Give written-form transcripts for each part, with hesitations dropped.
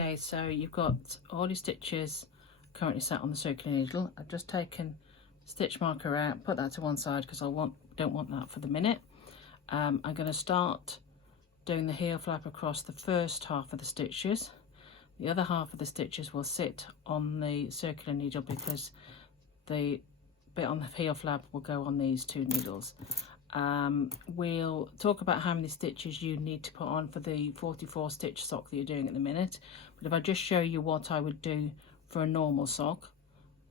Okay, so you've got all your stitches currently sat on the circular needle. I've just taken stitch marker out, put that to one side because I don't want that for the minute. I'm going to start doing the heel flap across the first half of the stitches. The other half of the stitches will sit on the circular needle because the bit on the heel flap will go on these two needles. We'll talk about how many stitches you need to put on for the 44 stitch sock that you're doing at the minute, but if I just show you what I would do for a normal sock,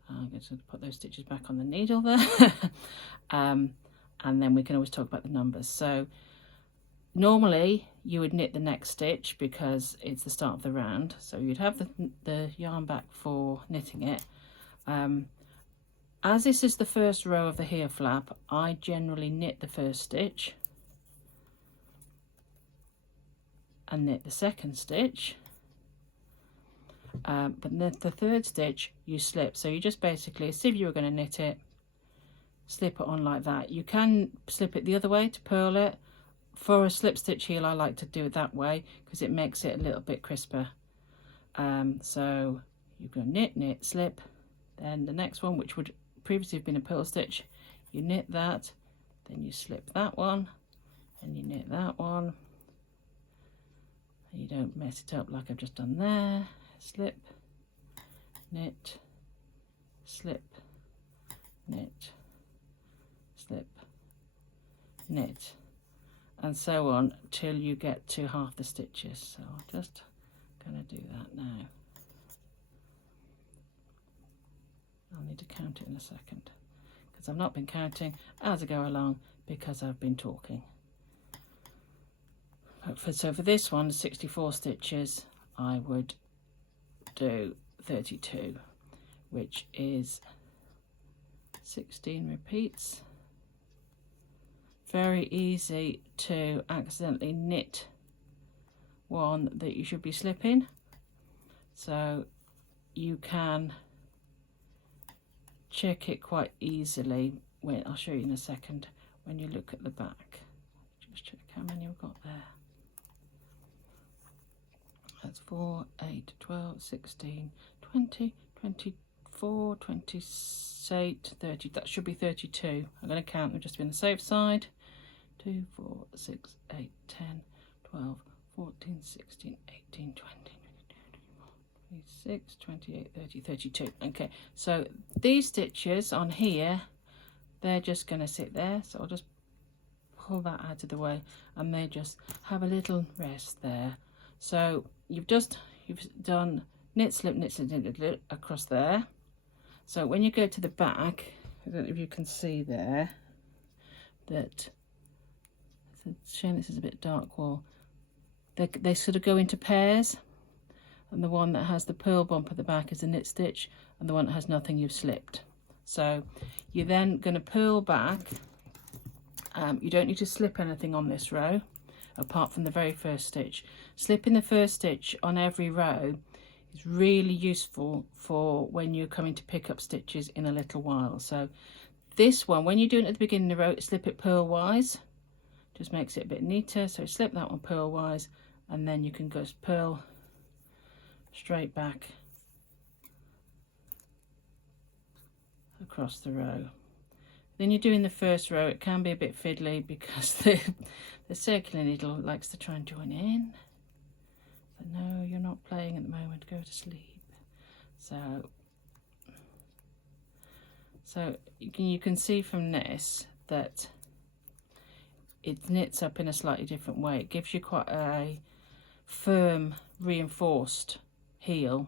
I'm going to put those stitches back on the needle there. And then we can always talk about the numbers. So normally you would knit the next stitch because it's the start of the round, so you'd have the yarn back for knitting it. As this is the first row of the heel flap, I generally knit the first stitch and knit the second stitch, but the third stitch you slip. So you just basically, as if you were going to knit it, slip it on like that. You can slip it the other way to purl it. For a slip stitch heel, I like to do it that way because it makes it a little bit crisper. So you go knit, knit, slip, then the next one, which would previously have been a purl stitch, you knit that, then you slip that one, and you knit that one, and you don't mess it up like I've just done there. Slip, knit, slip, knit, slip, knit, and so on till you get to half the stitches. So I'm just going to do that now. I'll need to count it in a second because I've not been counting as I go along because I've been talking. So for this one, 64 stitches, I would do 32, which is 16 repeats. Very easy to accidentally knit one that you should be slipping, so you can check it quite easily when I'll show you in a second when you look at the back. Just check how many we've got there. That's 4, 8, 12, 16, 20, 24, 28, 30. That should be 32. I'm going to count them just to be on the safe side. 2, 4, 6, 8, 10, 12, 14, 16, 18, 20. 26, 28, 30, 32. Okay, so these stitches on here, they're just going to sit there, so I'll just pull that out of the way and they just have a little rest there. So you've done knit, slip, knit, slip, knit, knit across there. So when you go to the back, I don't know if you can see there that it's showing this is a bit dark wool, they sort of go into pairs. And the one that has the purl bump at the back is a knit stitch, and the one that has nothing, you've slipped. So you're then going to purl back. You don't need to slip anything on this row apart from the very first stitch. Slipping the first stitch on every row is really useful for when you're coming to pick up stitches in a little while. So this one, when you're doing it at the beginning of the row, slip it purl-wise. Just makes it a bit neater. So slip that one purl-wise, and then you can go purl straight back across the row. Then you're doing the first row, it can be a bit fiddly because the circular needle likes to try and join in. So no, you're not playing at the moment, go to sleep. So you can see from this that it knits up in a slightly different way. It gives you quite a firm, reinforced heel,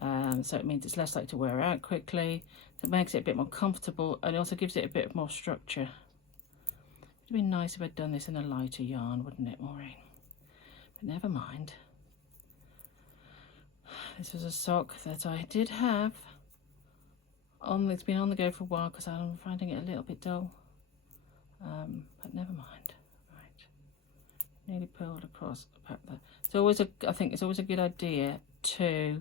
so it means it's less likely to wear out quickly. It makes it a bit more comfortable, and it also gives it a bit more structure. It would be nice if I'd done this in a lighter yarn, wouldn't it, Maureen? But never mind. This was a sock that I did have on. It's been on the go for a while because I'm finding it a little bit dull, but never mind. Right, nearly purled across about that. I think it's always a good idea to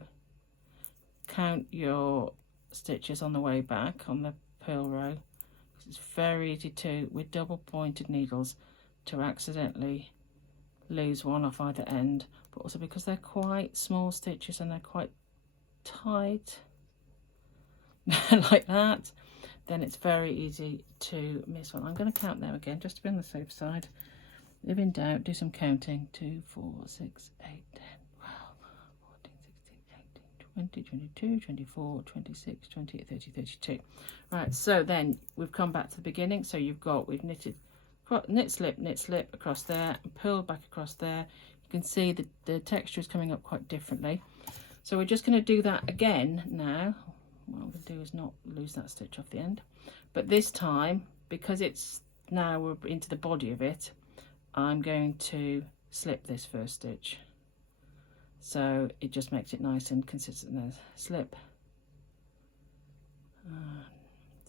count your stitches on the way back on the purl row, because it's very easy to, with double pointed needles, to accidentally lose one off either end, but also because they're quite small stitches and they're quite tight like that, then it's very easy to miss one. I'm going to count them again just to be on the safe side. If in doubt, do some counting. 2, 4, 6, 8, 10, 12, 14, 16, 18, 20, 22, 24, 26, 28, 30, 32. Right, so then we've come back to the beginning. So we've knitted, knit, slip across there, and purled back across there. You can see that the texture is coming up quite differently. So we're just going to do that again now. What I'm going to do is not lose that stitch off the end. But this time, because it's now we're into the body of it, I'm going to slip this first stitch. So it just makes it nice and consistent there. Slip.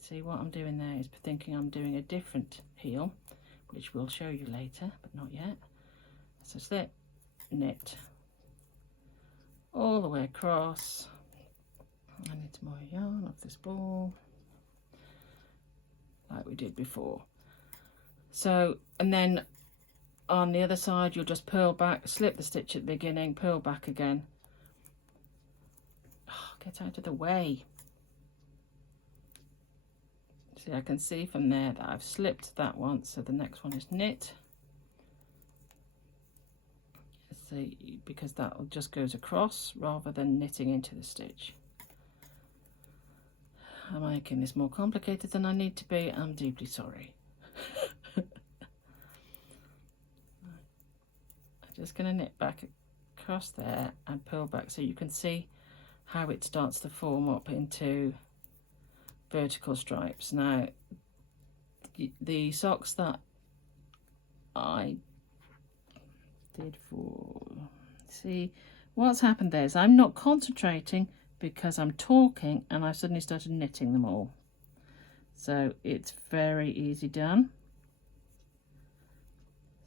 See what I'm doing there is thinking I'm doing a different heel, which we'll show you later, but not yet. So slip, knit, all the way across. I need some more yarn off this ball, like we did before. So, and then on the other side, you'll just purl back, slip the stitch at the beginning, purl back again. Oh, get out of the way. See, I can see from there that I've slipped that one, so the next one is knit. See, because that just goes across rather than knitting into the stitch. I'm making this more complicated than I need to be. I'm deeply sorry. I'm just going to knit back across there and purl back so you can see how it starts to form up into vertical stripes. Now, the socks that I did for, see, what's happened there is I'm not concentrating because I'm talking and I suddenly started knitting them all. So it's very easy done.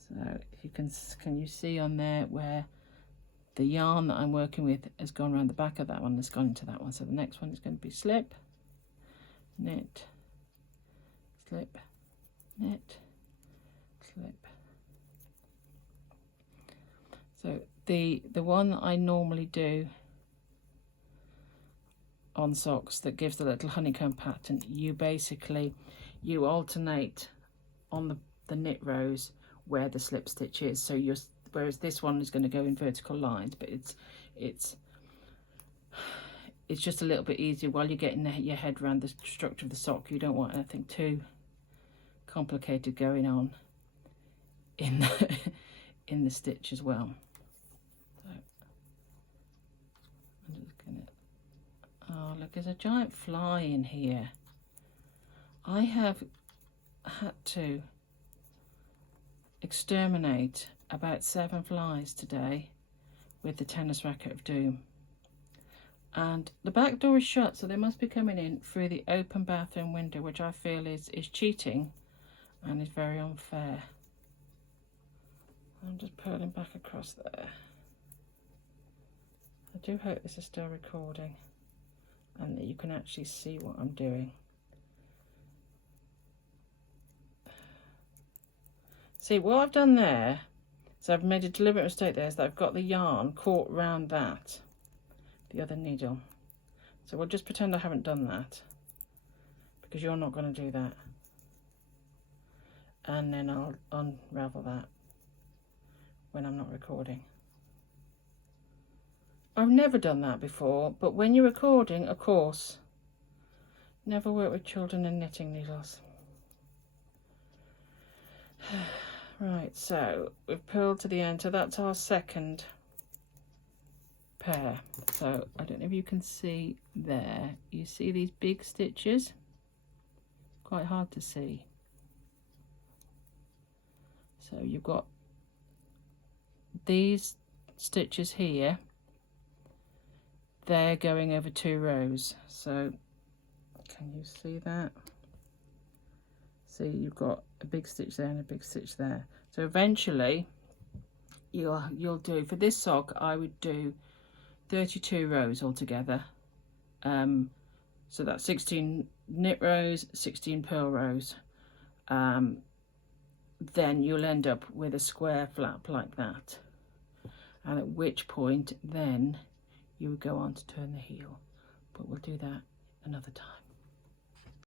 So you can you see on there where the yarn that I'm working with has gone around the back of that one, has gone into that one. So the next one is going to be slip, knit, slip, knit, slip. So the one that I normally do on socks that gives the little honeycomb pattern, you alternate on the knit rows where the slip stitch is. So whereas this one is going to go in vertical lines, but it's just a little bit easier while you're getting your head around the structure of the sock. You don't want anything too complicated going on in the stitch as well. So I'm just gonna, oh look, there's a giant fly in here. I have had to exterminate about 7 flies today with the tennis racket of doom. And the back door is shut, so they must be coming in through the open bathroom window, which I feel is cheating and is very unfair. I'm just pulling back across there. I do hope this is still recording and that you can actually see what I'm doing. See, what I've done there, so I've made a deliberate mistake there, is that I've got the yarn caught round that, the other needle. So we'll just pretend I haven't done that, because you're not going to do that. And then I'll unravel that when I'm not recording. I've never done that before, but when you're recording, of course, never work with children and knitting needles. Right, so we've purled to the end, so that's our second pair. So I don't know if you can see there, you see these big stitches? Quite hard to see. So you've got these stitches here, they're going over 2 rows. So can you see that? See, you've got a big stitch there and a big stitch there. So eventually you'll do, for this sock I would do 32 rows altogether. So that's 16 knit rows, 16 purl rows. then you'll end up with a square flap like that, and at which point then you would go on to turn the heel, but we'll do that another time.